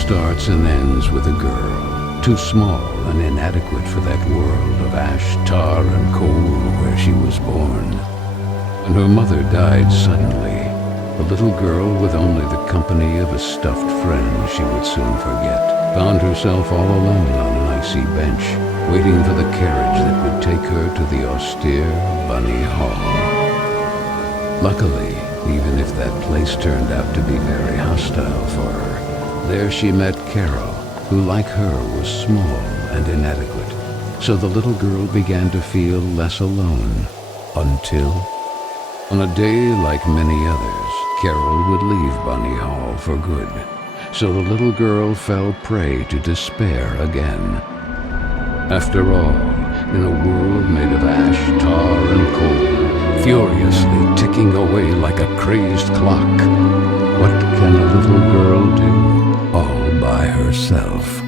starts and ends with a girl, too small and inadequate for that world of ash, tar, and coal where she was born. When her mother died suddenly, the little girl, with only the company of a stuffed friend she would soon forget, found herself all alone on an icy bench, waiting for the carriage that would take her to the austere Bunny Hall. Luckily, even if that place turned out to be very hostile for her, there she met Carole, who like her was small and inadequate, so the little girl began to feel less alone, until, on a day like many others, Carole would leave Bunny Hall for good, so the little girl fell prey to despair again. After all, in a world made of ash, tar, and coal, furiously ticking away like a crazed clock, what can a little girl do all by herself?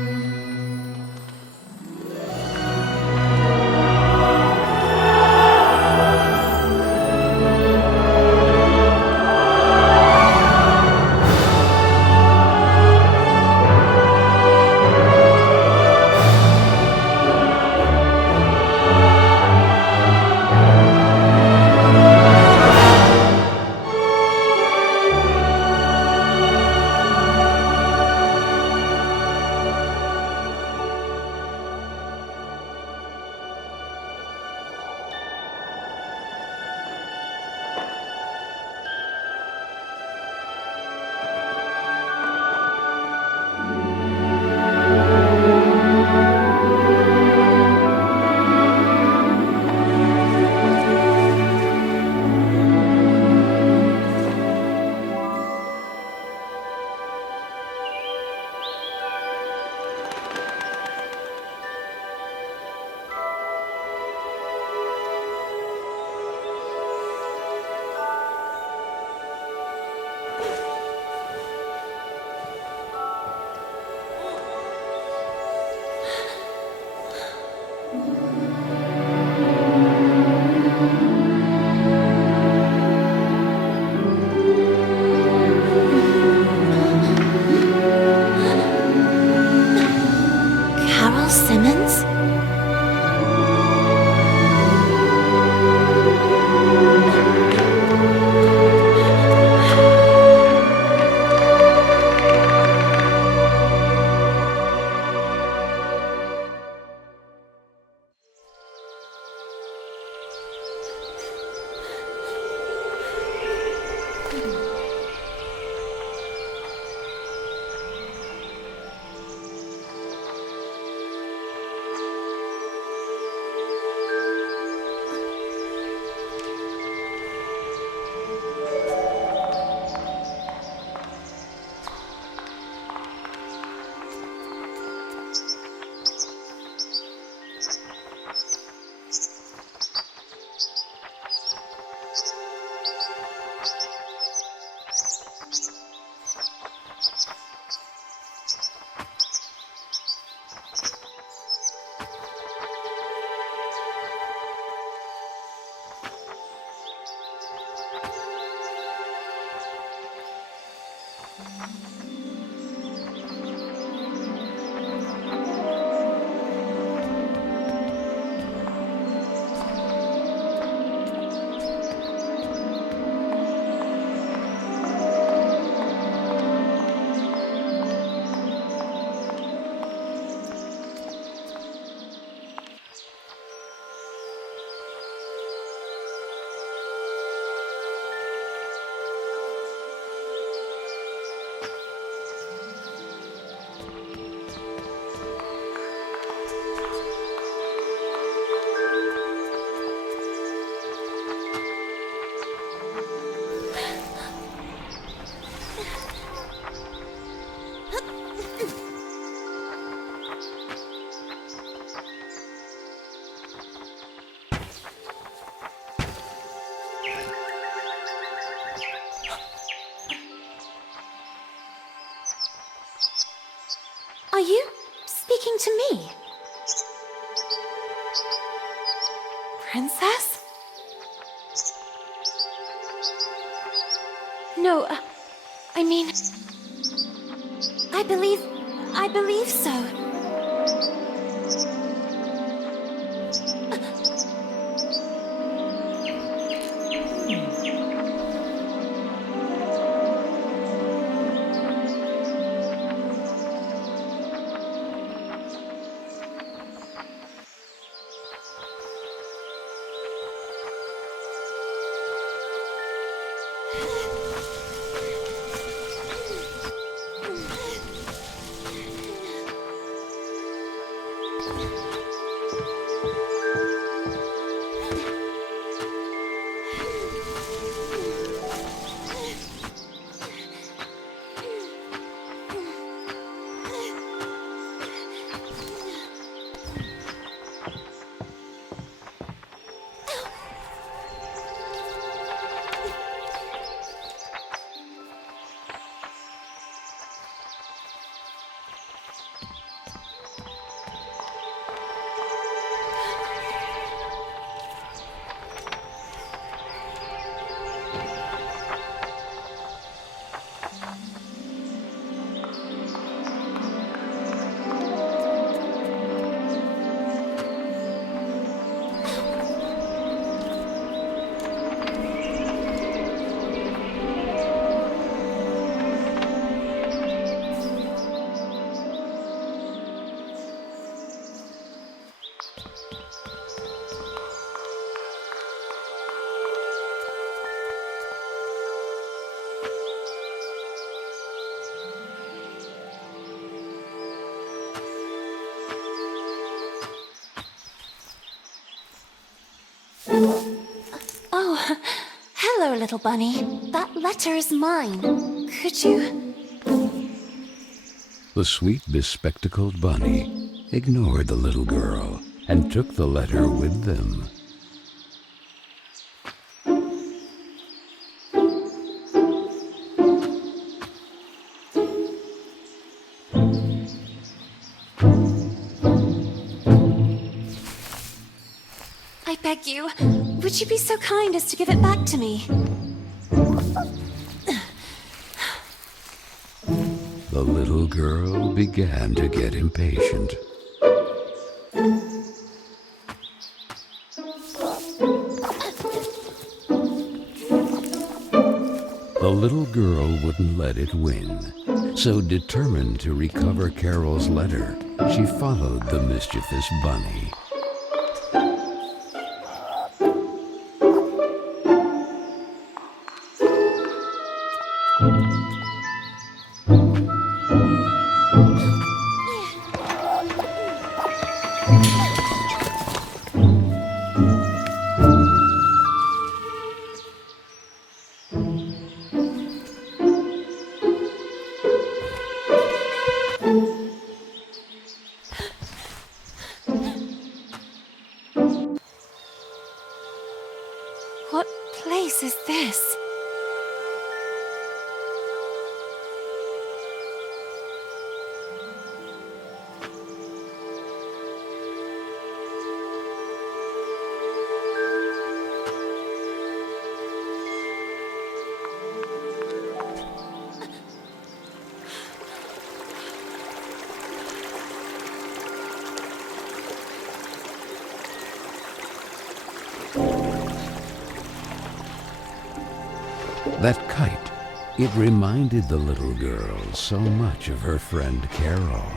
Simmons? Are you speaking to me? Princess? No, I mean, I believe I believe so. Oh, hello, little bunny. That letter is mine. Could you... The sweet, bespectacled bunny ignored the little girl and took the letter with them. I beg you, would you be so kind as to give it back to me? The little girl began to get impatient. The little girl wouldn't let it win, so determined to recover Carol's letter, she followed the mischievous bunny. What place is this? That kite, it reminded the little girl so much of her friend Carole.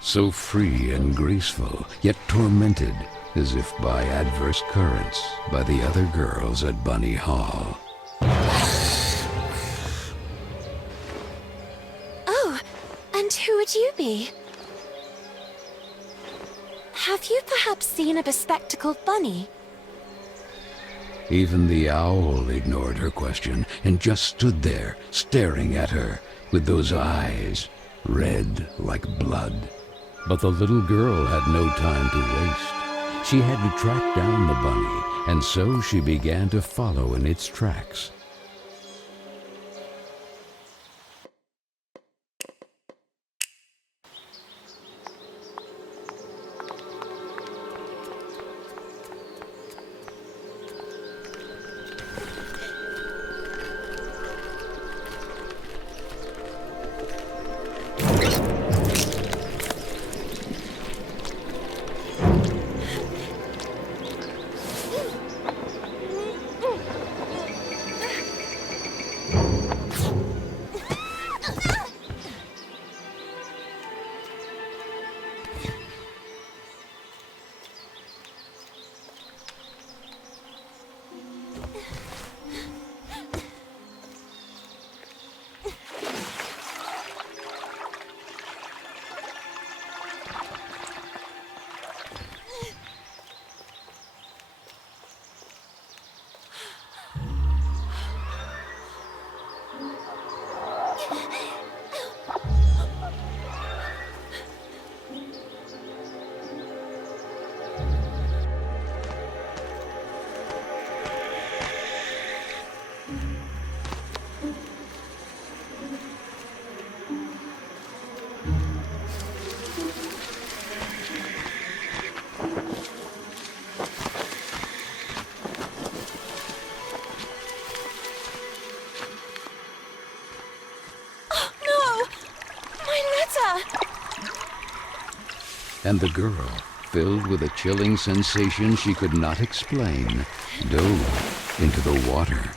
So free and graceful, yet tormented, as if by adverse currents, by the other girls at Bunny Hall. Oh, and who would you be? Have you perhaps seen a bespectacled bunny? Even the owl ignored her question and just stood there, staring at her, with those eyes, red like blood. But the little girl had no time to waste. She had to track down the bunny, and so she began to follow in its tracks. And the girl, filled with a chilling sensation she could not explain, dove into the water.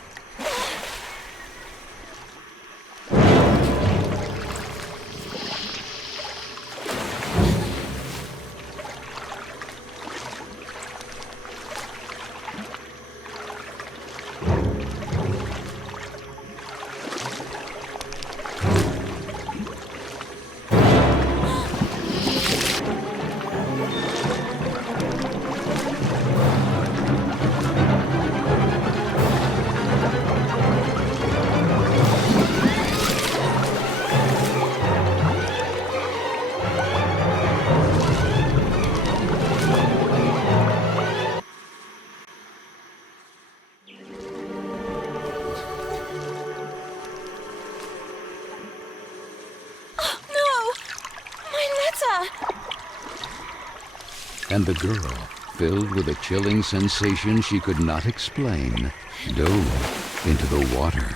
And the girl, filled with a chilling sensation she could not explain, dove into the water.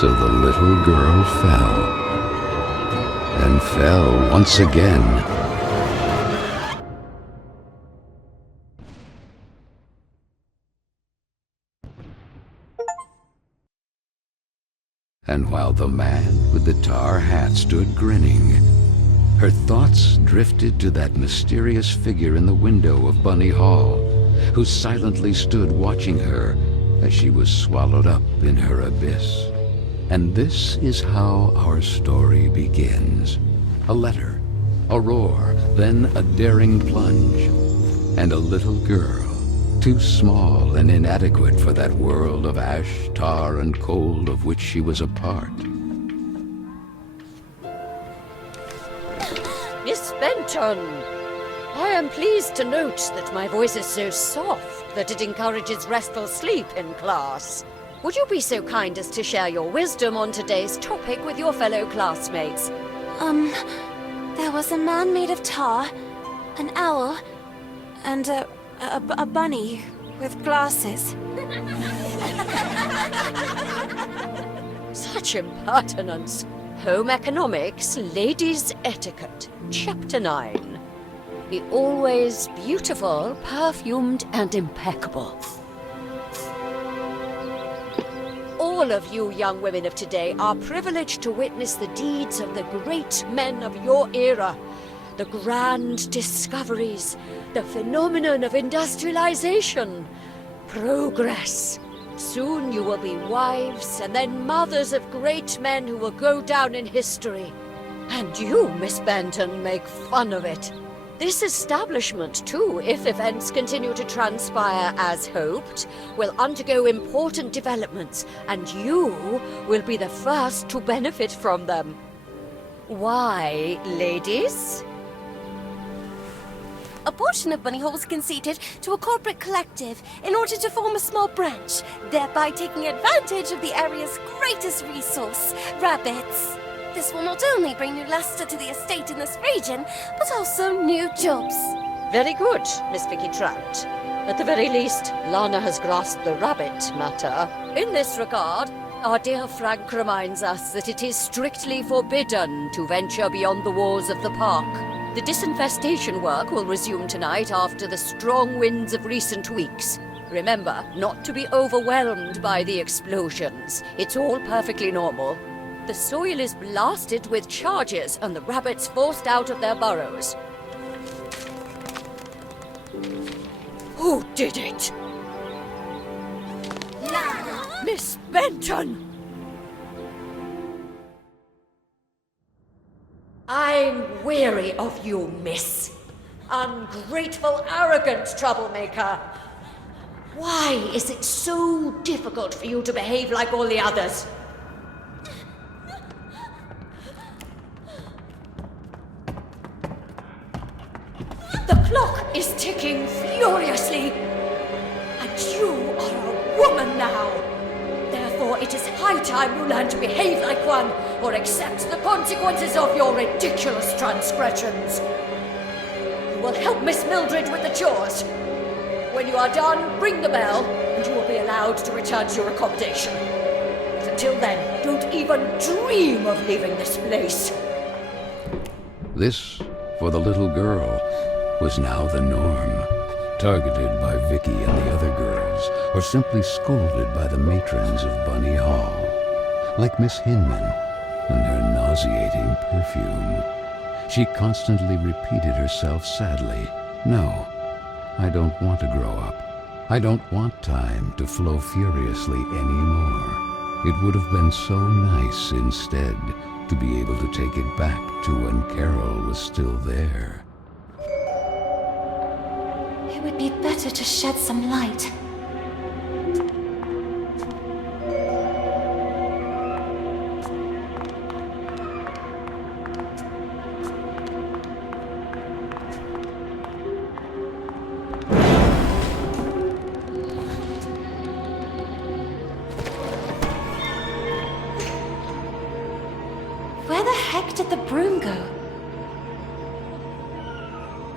So the little girl fell, and fell once again. And while the man with the tar hat stood grinning, her thoughts drifted to that mysterious figure in the window of Bunny Hall, who silently stood watching her as she was swallowed up in her abyss. And this is how our story begins. A letter, a roar, then a daring plunge, and a little girl, too small and inadequate for that world of ash, tar, and coal of which she was a part. Miss Benton, I am pleased to note that my voice is so soft that it encourages restful sleep in class. Would you be so kind as to share your wisdom on today's topic with your fellow classmates? There was a man made of tar, an owl, and a bunny with glasses. Such impertinence. Home Economics, Ladies' Etiquette, Chapter 9. Be always beautiful, perfumed, and impeccable. All of you young women of today are privileged to witness the deeds of the great men of your era, the grand discoveries, the phenomenon of industrialization, progress. Soon you will be wives and then mothers of great men who will go down in history. And you, Miss Benton, make fun of it. This establishment, too, if events continue to transpire as hoped, will undergo important developments, and you will be the first to benefit from them. Why, ladies? A portion of Bunny Hall was conceded to a corporate collective in order to form a small branch, thereby taking advantage of the area's greatest resource, rabbits. This will not only bring new luster to the estate in this region, but also new jobs. Very good, Miss Vicky Trout. At the very least, Lana has grasped the rabbit matter. In this regard, our dear Frank reminds us that it is strictly forbidden to venture beyond the walls of the park. The disinfestation work will resume tonight after the strong winds of recent weeks. Remember, not to be overwhelmed by the explosions. It's all perfectly normal. The soil is blasted with charges and the rabbits forced out of their burrows. Who did it? Lana! Miss Benton! I'm weary of you, miss. Ungrateful, arrogant troublemaker. Why is it so difficult for you to behave like all the others? The clock is ticking furiously, and you are a woman now. Therefore, it is high time you learn to behave like one, or accept the consequences of your ridiculous transgressions. You will help Miss Mildred with the chores. When you are done, ring the bell, and you will be allowed to return to your accommodation. But until then, don't even dream of leaving this place. This, for the little girl, was now the norm, targeted by Vicky and the other girls, or simply scolded by the matrons of Bunny Hall, like Miss Hinman and her nauseating perfume. She constantly repeated herself sadly, "No, I don't want to grow up. I don't want time to flow furiously anymore. It would have been so nice instead to be able to take it back to when Carole was still there." It would be better to shed some light. Where the heck did the broom go?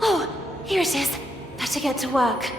Oh, here it is. Better get to work.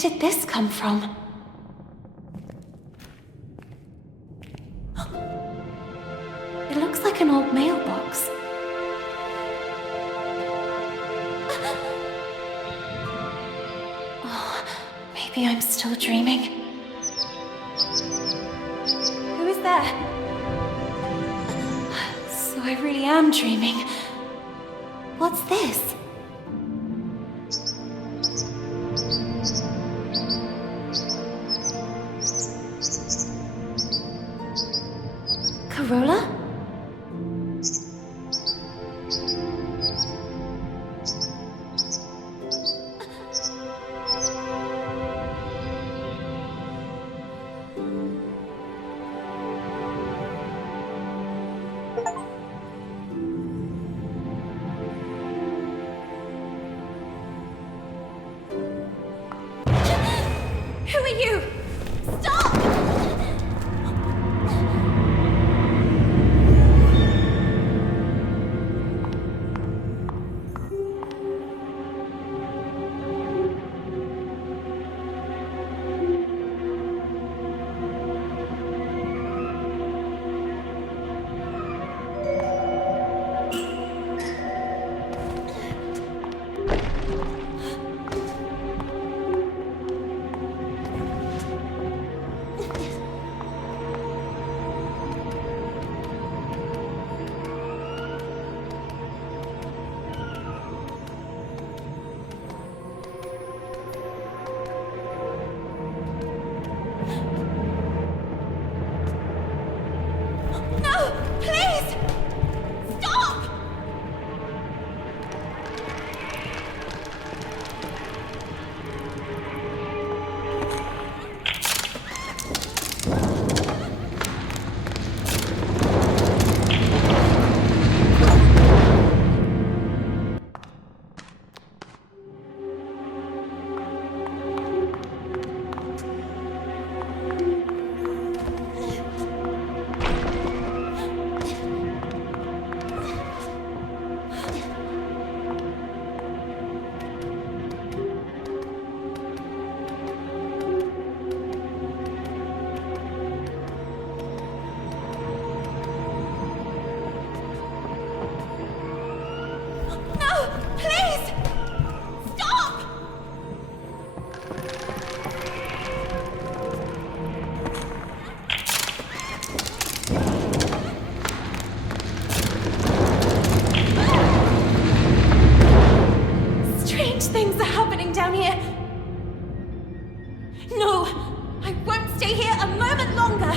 did this come from? It looks like an old mailbox. Oh, maybe I'm still dreaming. Who is there? So I really am dreaming. What's this? Carola? Who are you? Stop! No! Please! Stop! No! Please! Stop! Strange things are happening down here. No! I won't stay here a moment longer!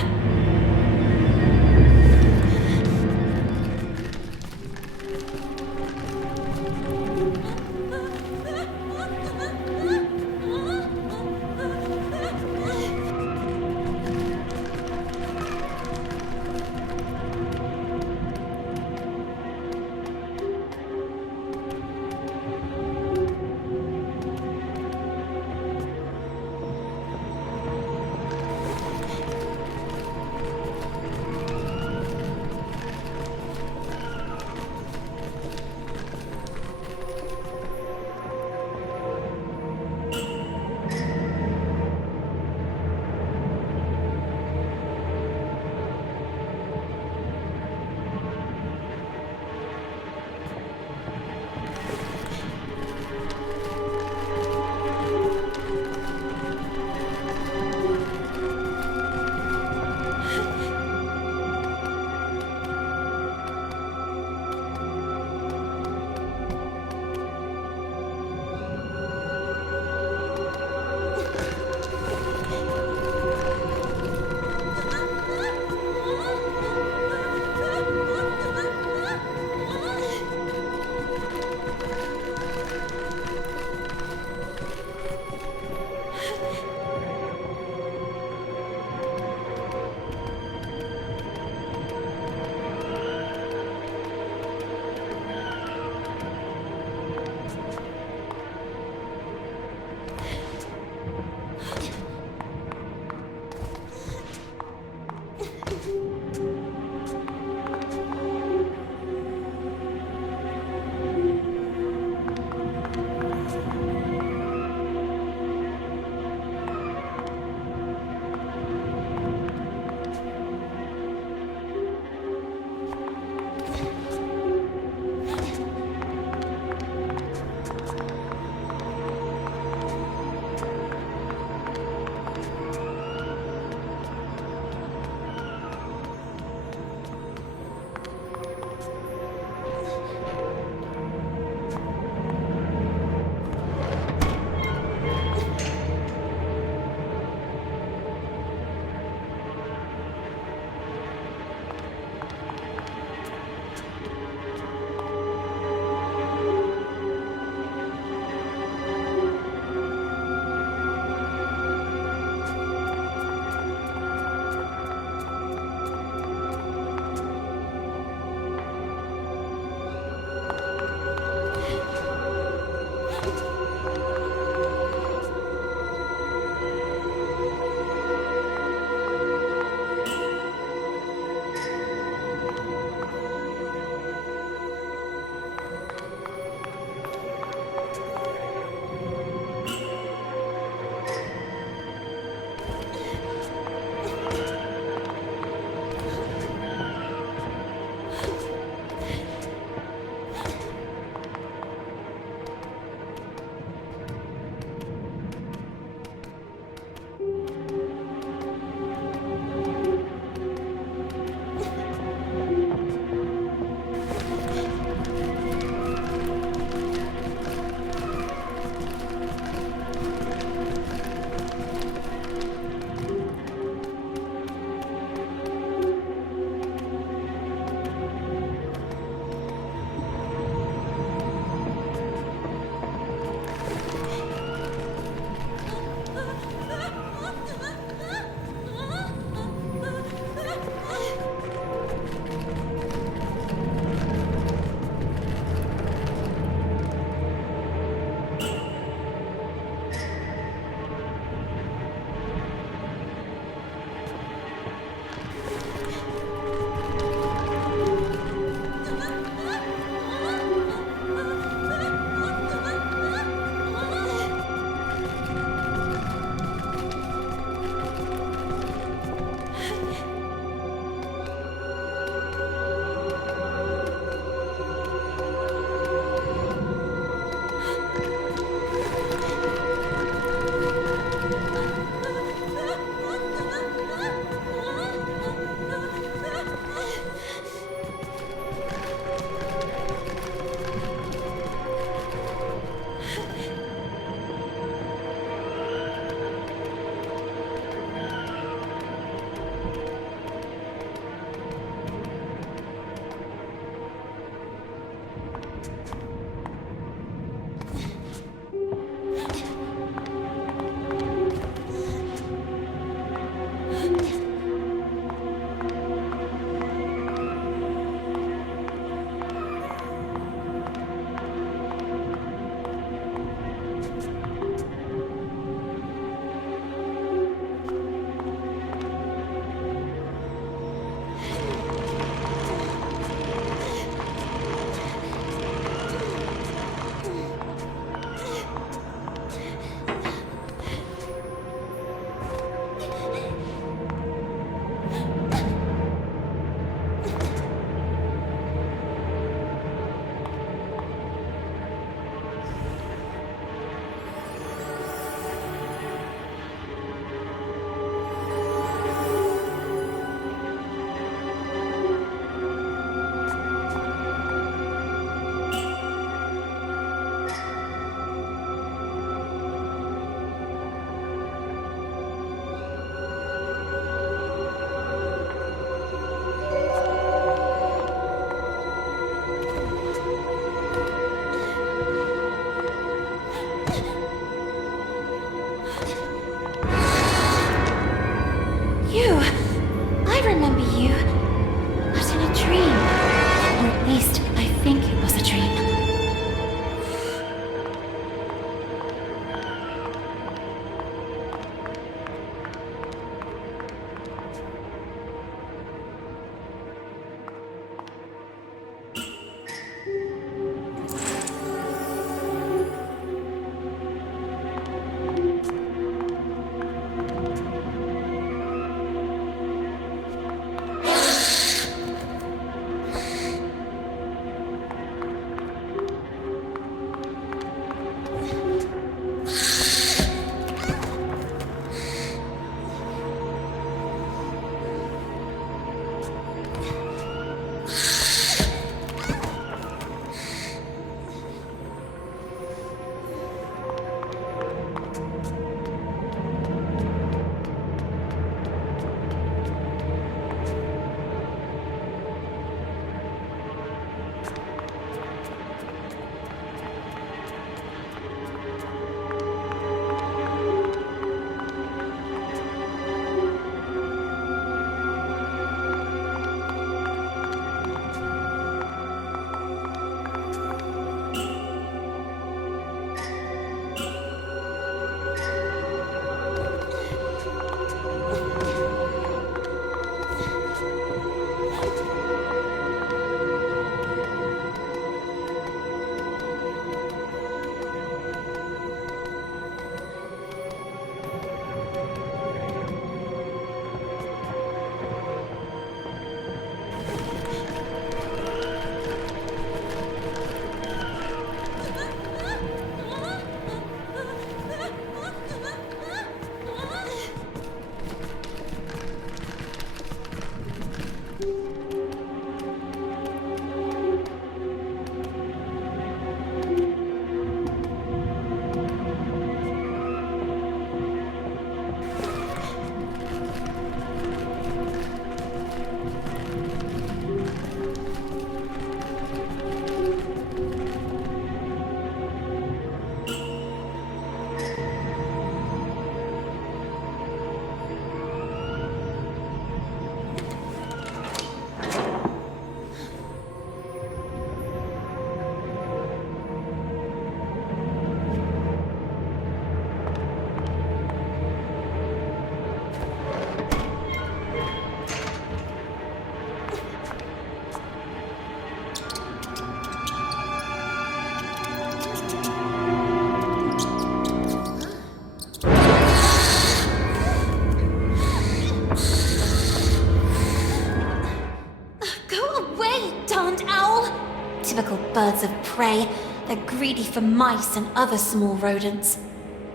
Typical birds of prey. They're greedy for mice and other small rodents.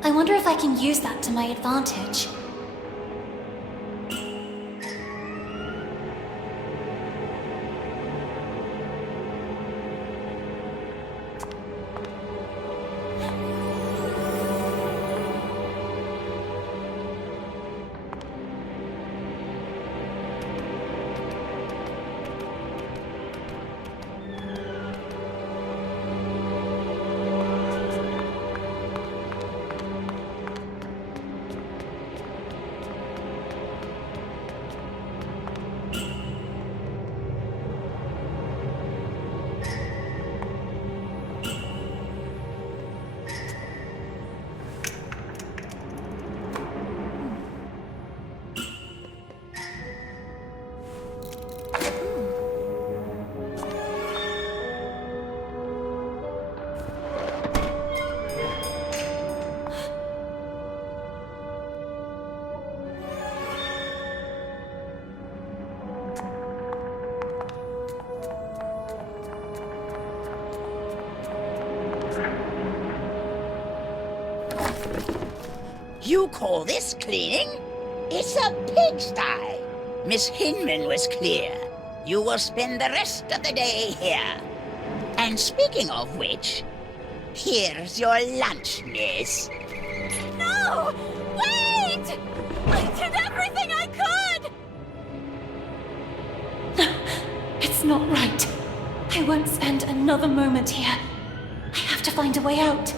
I wonder if I can use that to my advantage. You call this cleaning? It's a pigsty. Miss Hinman was clear. You will spend the rest of the day here. And speaking of which, here's your lunch, miss. No! Wait! I did everything I could! It's not right. I won't spend another moment here. I have to find a way out.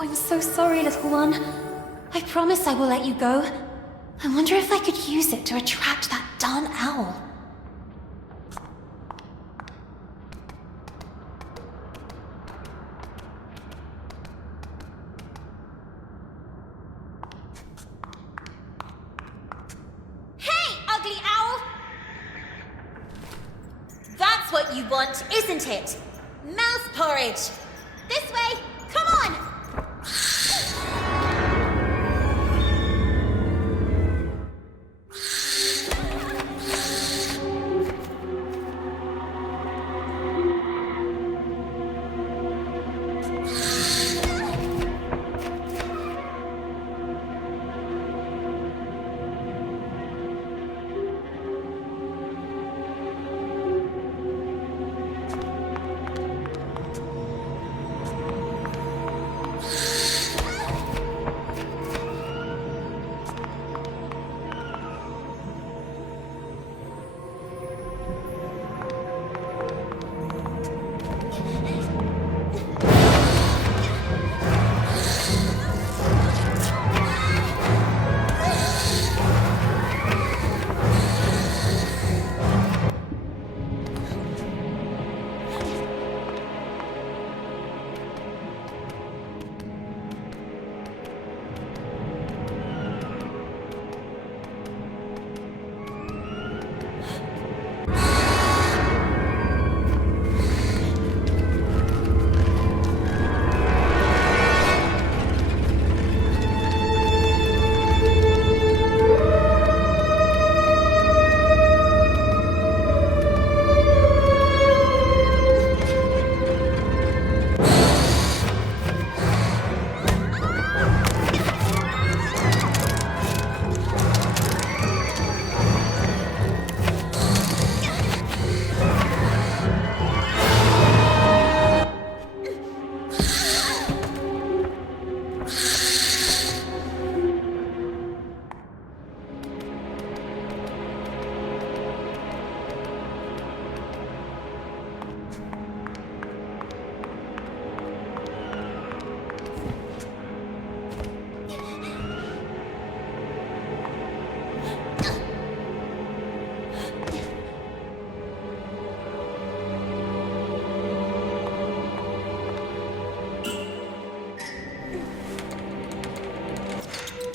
I'm so sorry, little one. I promise I will let you go. I wonder if I could use it to attract that darn owl. Hey, ugly owl! That's That's what you want, isn't it? Mouse porridge! This way! Come on!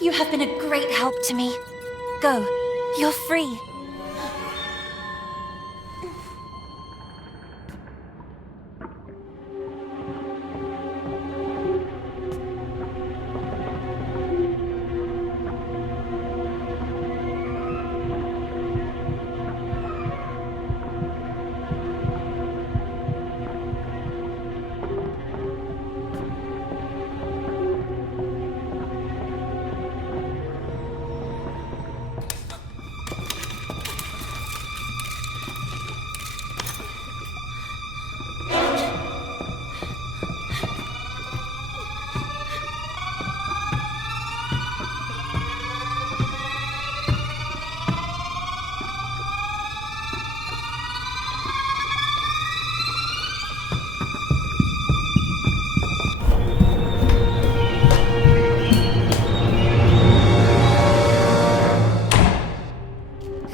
You have been a great help to me. Go. You're free.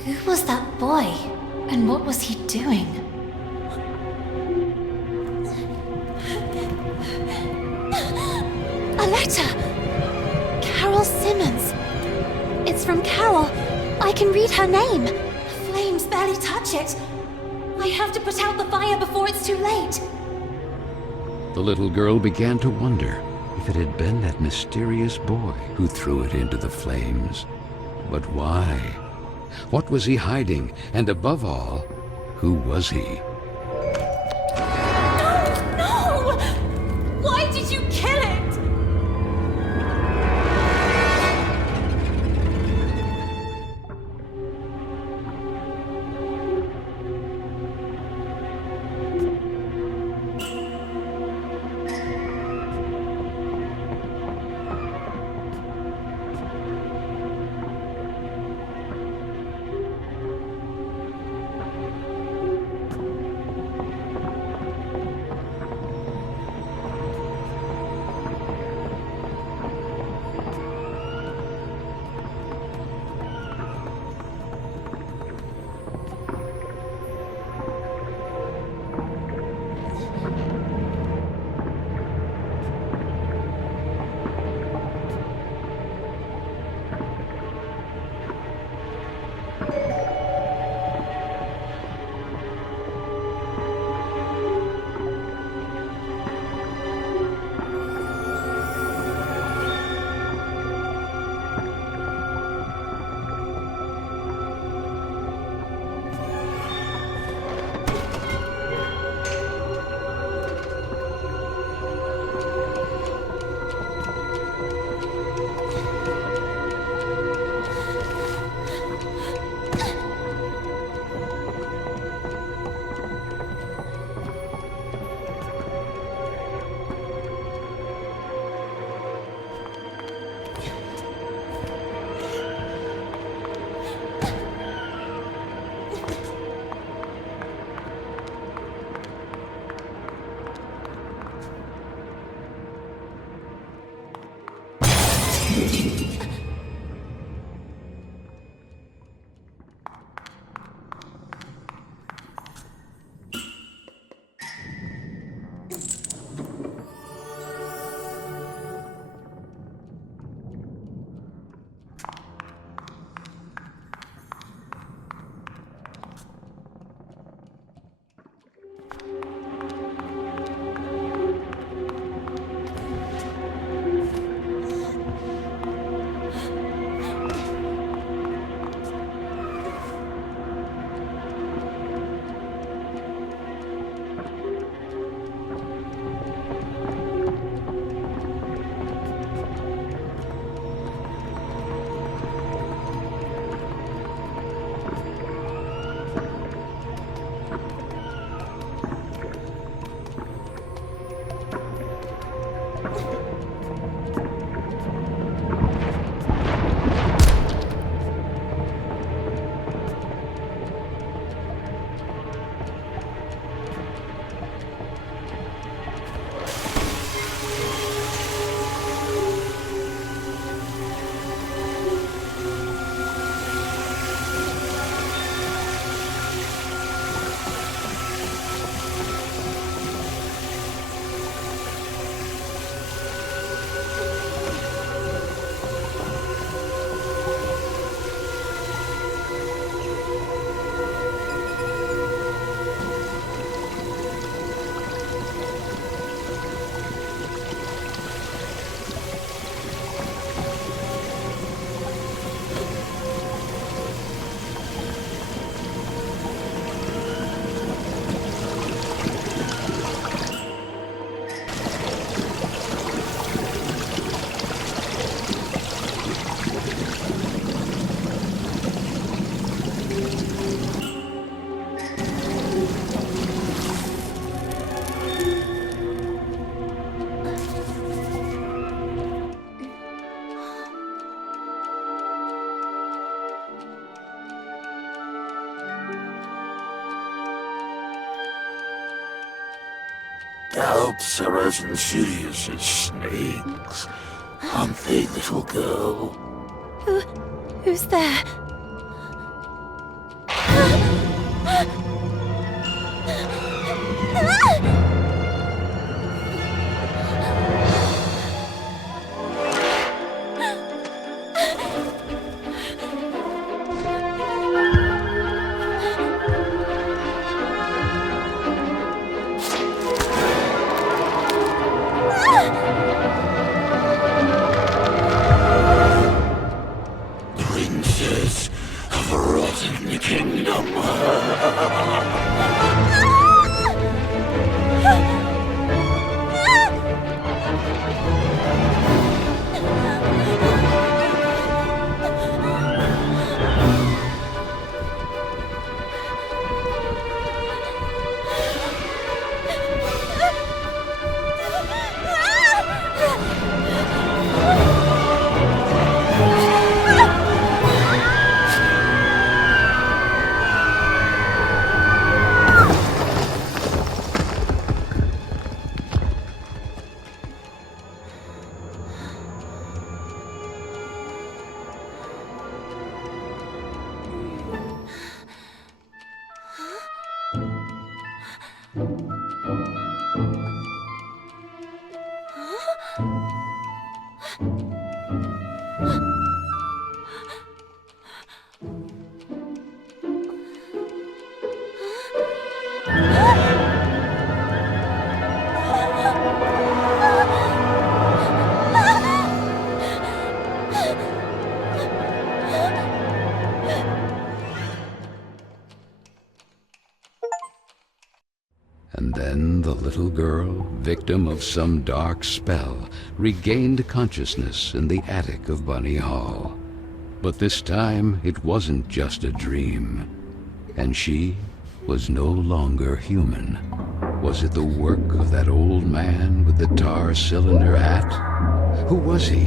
Who was that boy? And what was he doing? A letter! Carole Simmons. It's from Carole. I can read her name. The flames barely touch it. I have to put out the fire before it's too late. The little girl began to wonder if it had been that mysterious boy who threw it into the flames. But why? What was he hiding? And above all, who was he? No! Why did you kill it? Doubts are as insidious as snakes, aren't they, little girl? Who's there? Princess of a rotten kingdom. And then the little girl, victim of some dark spell, regained consciousness in the attic of Bunny Hall. But this time it wasn't just a dream, and she was no longer human. Was it the work of that old man with the tar cylinder hat? Who was he?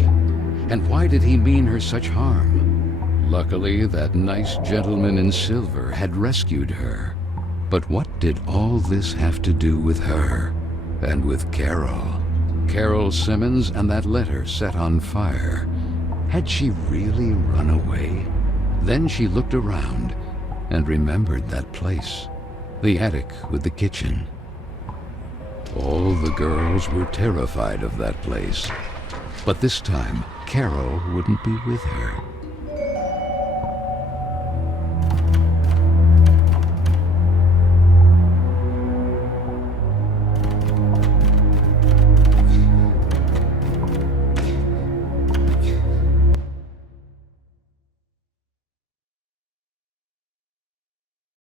And why did he mean her such harm? Luckily, that nice gentleman in silver had rescued her. But what did all this have to do with her? And with Carole? Carole Simmons and that letter set on fire. Had she really run away? Then she looked around and remembered that place. The attic with the kitchen. All the girls were terrified of that place. But this time, Carole wouldn't be with her.